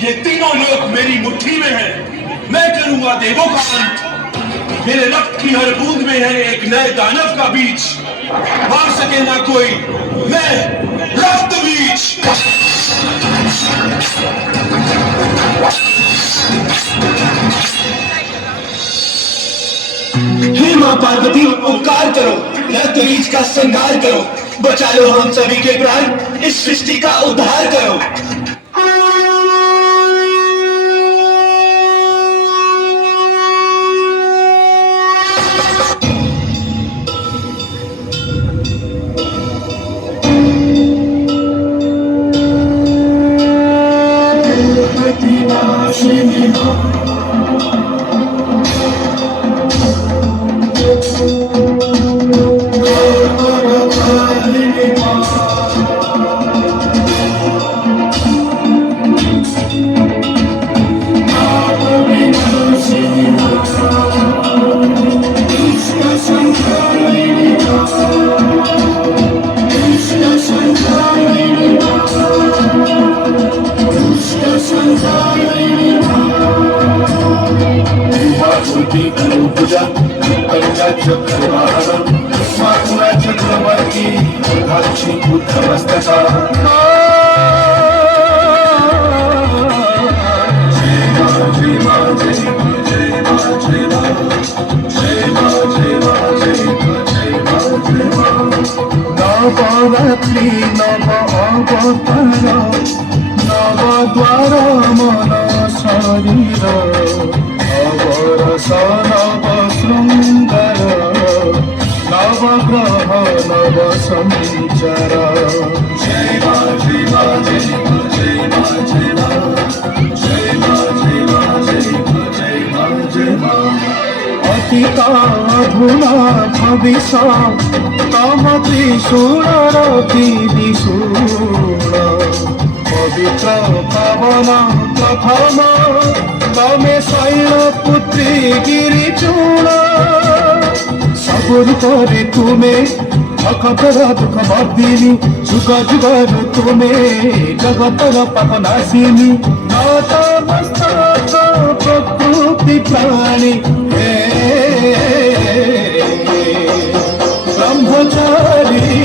ये तीनों लोग मेरी मुट्ठी में हैं। मैं करूंगा देवों का अंत। मेरे रक्त की हर बूंद में है एक नए दानव का बीज। मार सके ना कोई, मैं रक्त बीज। हे मां पार्वती, उपकार करो, रक्त बीज का श्रृंगार करो, बचा लो हम सभी के प्राण, इस सृष्टि का उद्धार करो। चक्रवर्ती नवरात्रि नव अवतार नव द्वार मन शरीर अवरस नव शृंगार नवग्रह नव संचार। जय मां जय मां जय मां जय मां जय मां जय मां जय मां जय मां जय मां जय मां। अतीत अधुना भविष्य तम त्रिशूलर त्रिशूल पवित्र पावन प्रथम तमे शैलपुत्री गिरिचूड़ सबुर करे तुमे भक्तर दुख वर्दिनी जुग जुगर तुमे जगतर पाप नाशिनी नतमस्तक प्रकृति प्राणी ब्रह्मचारिणी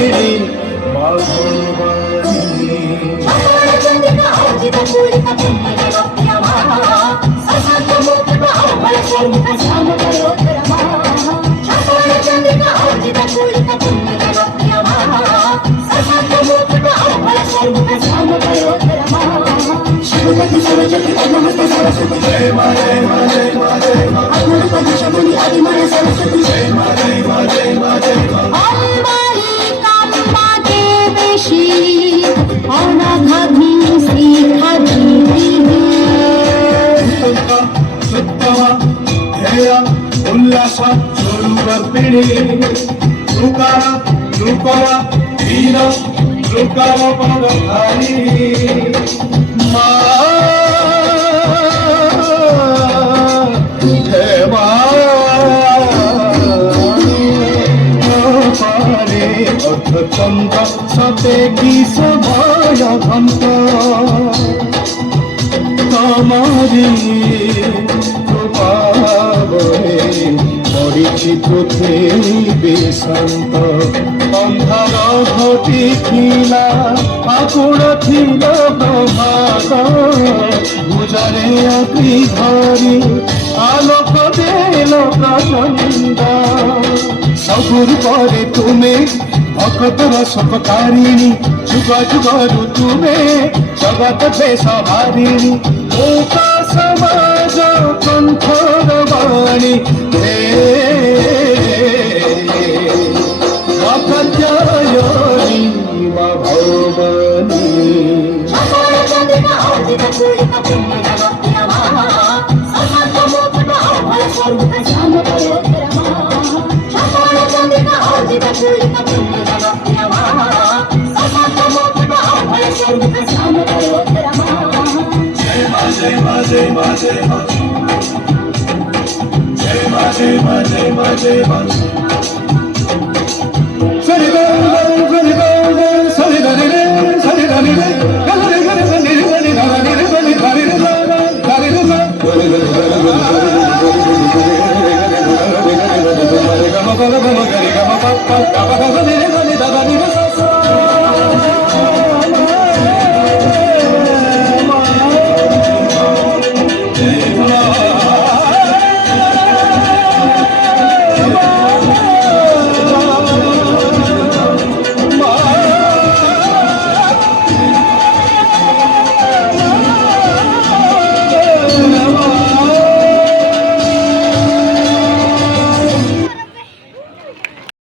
उल्लास स्वरूपिणी लुकार लुकर वीर लुकार पदधारी अर्धचंद्र सते की सभय घंट तमारी पड़िछि पृथ्वी शांत अंधार घटिला आकुल थिल प्रभात भुजरे अग्नि धरी आलोक देल प्रचंड सबुर करे तुमे भक्तर शोककारिणी जुग जुगरु तुमे जगत देशहारिणी लोक समाज कंठर वाणी कात्यायनी मा भवानी जय मां जय मां जय मां जय मां जय मां जय मां जय मां सरि ग सरि ग सरि ग रे सरि ग रे ग रे ग रे ग रे ग रे ग रे ग रे ग रे Baba,